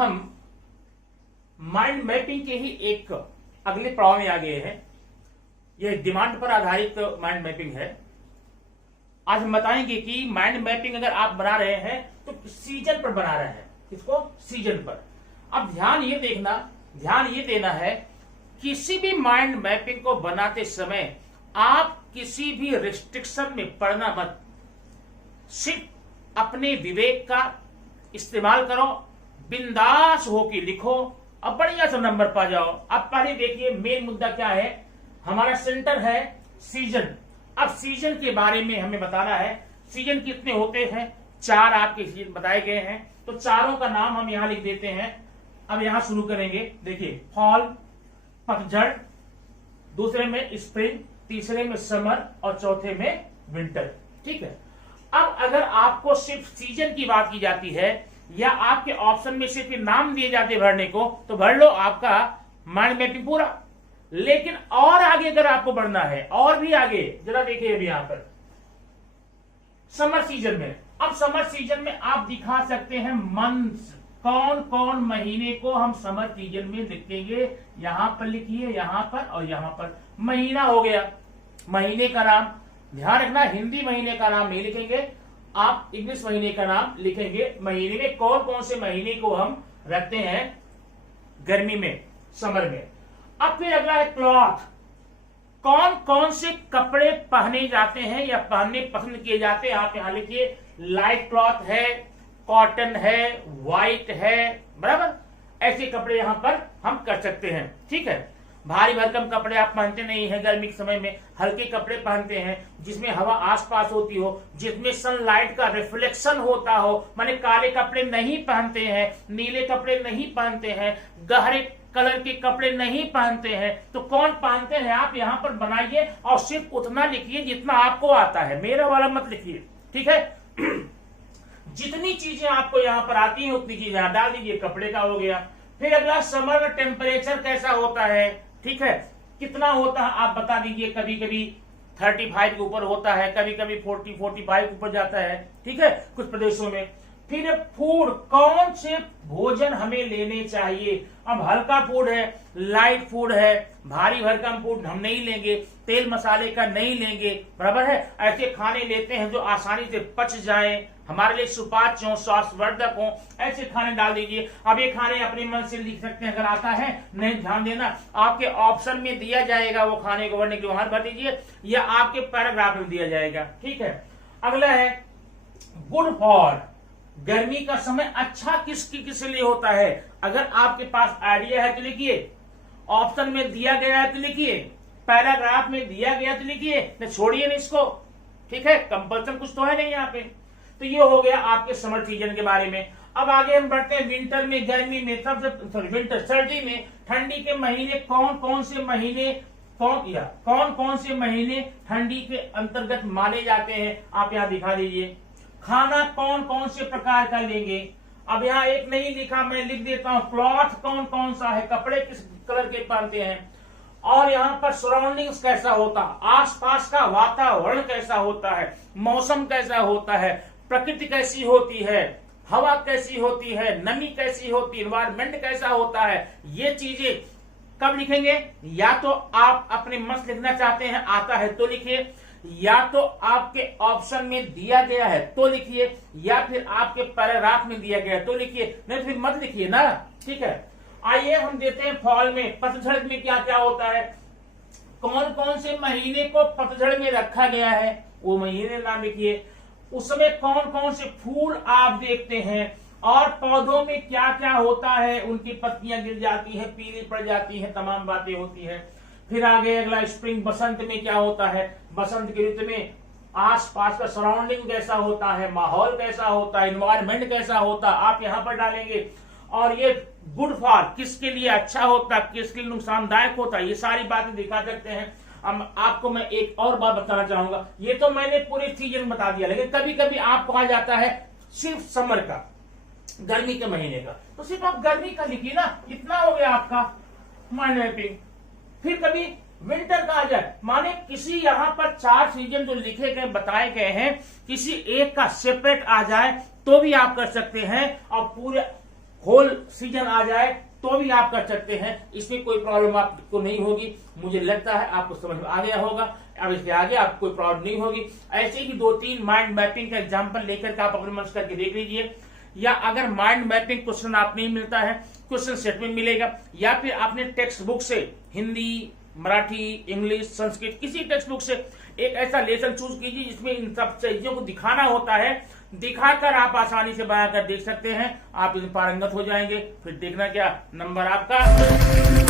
हम mind mapping के ही एक अगले पड़ाव में आ गए हैं। यह डिमांड पर आधारित माइंड मैपिंग है। आज हम बताएंगे कि माइंड मैपिंग अगर आप बना रहे हैं तो सीजन पर बना रहे हैं। इसको सीजन पर। अब ध्यान ये देना है, किसी भी माइंड मैपिंग को बनाते समय आप किसी भी रिस्ट्रिक्शन में पड़ना मत। सिर्फ अपने विवेक का इस्तेमाल करो, बिंदास होके लिखो, अब बढ़िया सा नंबर पा जाओ। अब पहले देखिए मेन मुद्दा क्या है। हमारा सेंटर है सीजन। अब सीजन के बारे में हमें बताना है। सीजन कितने होते हैं? 4 आपके सीजन बताए गए हैं, तो चारों का नाम हम यहां लिख देते हैं। अब यहां शुरू करेंगे। देखिए, फॉल, पतझड़, दूसरे में स्प्रिंग, तीसरे में समर और चौथे में विंटर। ठीक है। अब अगर आपको सिर्फ सीजन की बात की जाती है या आपके ऑप्शन में सिर्फ नाम दिए जाते भरने को, तो भर लो, आपका माइंड मैपिंग पूरा। लेकिन और आगे अगर आपको बढ़ना है, और भी आगे, जरा देखिए अभी यहां पर समर सीजन में। अब समर सीजन में आप दिखा सकते हैं मंथ्स, कौन कौन महीने को हम समर सीजन में लिखेंगे। यहां पर लिखिए, यहां पर और यहां पर। महीना हो गया, महीने का नाम ध्यान रखना, हिंदी महीने का नाम नहीं लिखेंगे, आप इंग्लिश महीने का नाम लिखेंगे। महीने में कौन कौन से महीने को हम रखते हैं गर्मी में, समर में। अब फिर अगला है क्लॉथ, कौन कौन से कपड़े पहने जाते हैं या पहनने पसंद किए जाते हैं। आप यहां लिखिए, लाइट क्लॉथ है, कॉटन है, व्हाइट है, बराबर। ऐसे कपड़े यहां पर हम कर सकते हैं। ठीक है। भारी भरकम कपड़े आप पहनते नहीं हैं गर्मी के समय में, हल्के कपड़े पहनते हैं जिसमें हवा आसपास होती हो, जिसमें सनलाइट का रिफ्लेक्शन होता हो। माने काले कपड़े नहीं पहनते हैं, नीले कपड़े नहीं पहनते हैं, गहरे कलर के कपड़े नहीं पहनते हैं। तो कौन पहनते हैं आप यहां पर बनाइए और सिर्फ उतना लिखिए जितना आपको आता है, मेरा वाला मत लिखिए। ठीक है। जितनी चीजें आपको यहां पर आती हैं उतनी चीजें यहां डाल दीजिए। कपड़े का हो गया। फिर अगला, समर में टेम्परेचर कैसा होता है। ठीक है, कितना होता है आप बता दीजिए। कभी कभी 35 के ऊपर होता है, कभी कभी 40-45 के ऊपर जाता है। ठीक है, कुछ प्रदेशों में। फिर फूड, कौन से भोजन हमें लेने चाहिए। अब हल्का फूड है, लाइट फूड है, भारी भरकम फूड हम नहीं लेंगे, तेल मसाले का नहीं लेंगे, बराबर है। ऐसे खाने लेते हैं जो आसानी से पच जाएं, हमारे लिए सुपाच्य हो, स्वास्थ्यवर्धक हो, ऐसे खाने डाल दीजिए। अब ये खाने अपने मन से लिख सकते हैं, अगर आता है नहीं ध्यान देना, आपके ऑप्शन में दिया जाएगा वो खाने को भरने के लिए, वहां भर दीजिए या आपके पैराग्राफ में दिया जाएगा। ठीक है। अगला है गुड फॉर, गर्मी का समय अच्छा किस लिए होता है। अगर आपके पास आइडिया है तो लिखिए, ऑप्शन में दिया गया है तो लिखिए, पैराग्राफ में दिया गया तो लिखिए, छोड़िए नहीं इसको। ठीक है, कंपल्सन कुछ तो है नहीं यहाँ पे। तो ये हो गया आपके समर सीजन के बारे में। अब आगे हम बढ़ते हैं विंटर में, गर्मी में, विंटर सर्दी में, ठंडी के महीने कौन कौन से महीने, कौन कौन से महीने ठंडी के अंतर्गत माने जाते हैं, आप यहाँ दिखा दीजिए। खाना कौन कौन से प्रकार का लेंगे। अब यहाँ एक नहीं लिखा, मैं लिख देता हूं, क्लॉथ कौन कौन सा है, कपड़े किस कलर के पहनते हैं, और यहाँ पर सराउंडिंग्स कैसा होता, आसपास का वातावरण कैसा होता है, मौसम कैसा होता है, प्रकृति कैसी होती है, हवा कैसी होती है, नमी कैसी होती है, एनवायरमेंट कैसा होता है। ये चीजें कब लिखेंगे, या तो आप अपने मन से लिखना चाहते हैं, आता है तो लिखिए, या तो आपके ऑप्शन में दिया गया है तो लिखिए, या फिर आपके पैराग्राफ में दिया गया है तो लिखिए, नहीं फिर मत लिखिए ना। ठीक है। आइए हम देते हैं फॉल में, पतझड़ में क्या क्या होता है, कौन कौन से महीने को पतझड़ में रखा गया है, वो महीने नाम लिखिए। उसमें कौन कौन से फूल आप देखते हैं, और पौधों में क्या क्या होता है, उनकी पत्तियां गिर जाती है, पीली पड़ जाती है, तमाम बातें होती है। फिर आगे अगला स्प्रिंग, बसंत में क्या होता है, बसंत के ऋतु में आसपास का सराउंडिंग कैसा होता है, माहौल कैसा होता है, एनवायरमेंट कैसा होता है, आप यहां पर डालेंगे। और ये गुड फॉर, किसके लिए अच्छा होता है, किसके लिए नुकसानदायक होता है, ये सारी बातें दिखा सकते हैं। अब आपको मैं एक और बात बताना चाहूंगा, ये तो मैंने पूरे सीजन बता दिया, लेकिन कभी कभी आपको आ जाता है सिर्फ समर का, गर्मी के महीने का, तो सिर्फ आप गर्मी का लिखिए ना, इतना हो गया आपका माइंड मैपिंग। फिर कभी विंटर का आ जाए, माने किसी यहाँ पर 4 सीजन जो लिखे गए बताए गए हैं, किसी एक का सेपरेट आ जाए तो भी आप कर सकते हैं, और पूरे होल सीजन आ जाए तो भी आप कर सकते हैं, इसमें कोई प्रॉब्लम आपको नहीं होगी। मुझे लगता है आपको समझ में आ गया होगा। अब इसके आगे आपको कोई प्रॉब्लम नहीं होगी। ऐसे ही 2-3 माइंड मैपिंग का एग्जांपल लेकर के आप अपने मन से करके देख लीजिए। या अगर माइंड मैपिंग क्वेश्चन आप नहीं मिलता है, क्वेश्चन सेट में मिलेगा, या फिर आपने टेक्स्ट बुक से हिंदी, मराठी, इंग्लिश, संस्कृत किसी टेक्स्ट बुक से एक ऐसा लेसन चूज कीजिए जिसमें इन सब चीजों को दिखाना होता है। दिखाकर आप आसानी से बनाकर देख सकते हैं, आप इन पारंगत हो जाएंगे। फिर देखना क्या, नंबर आपका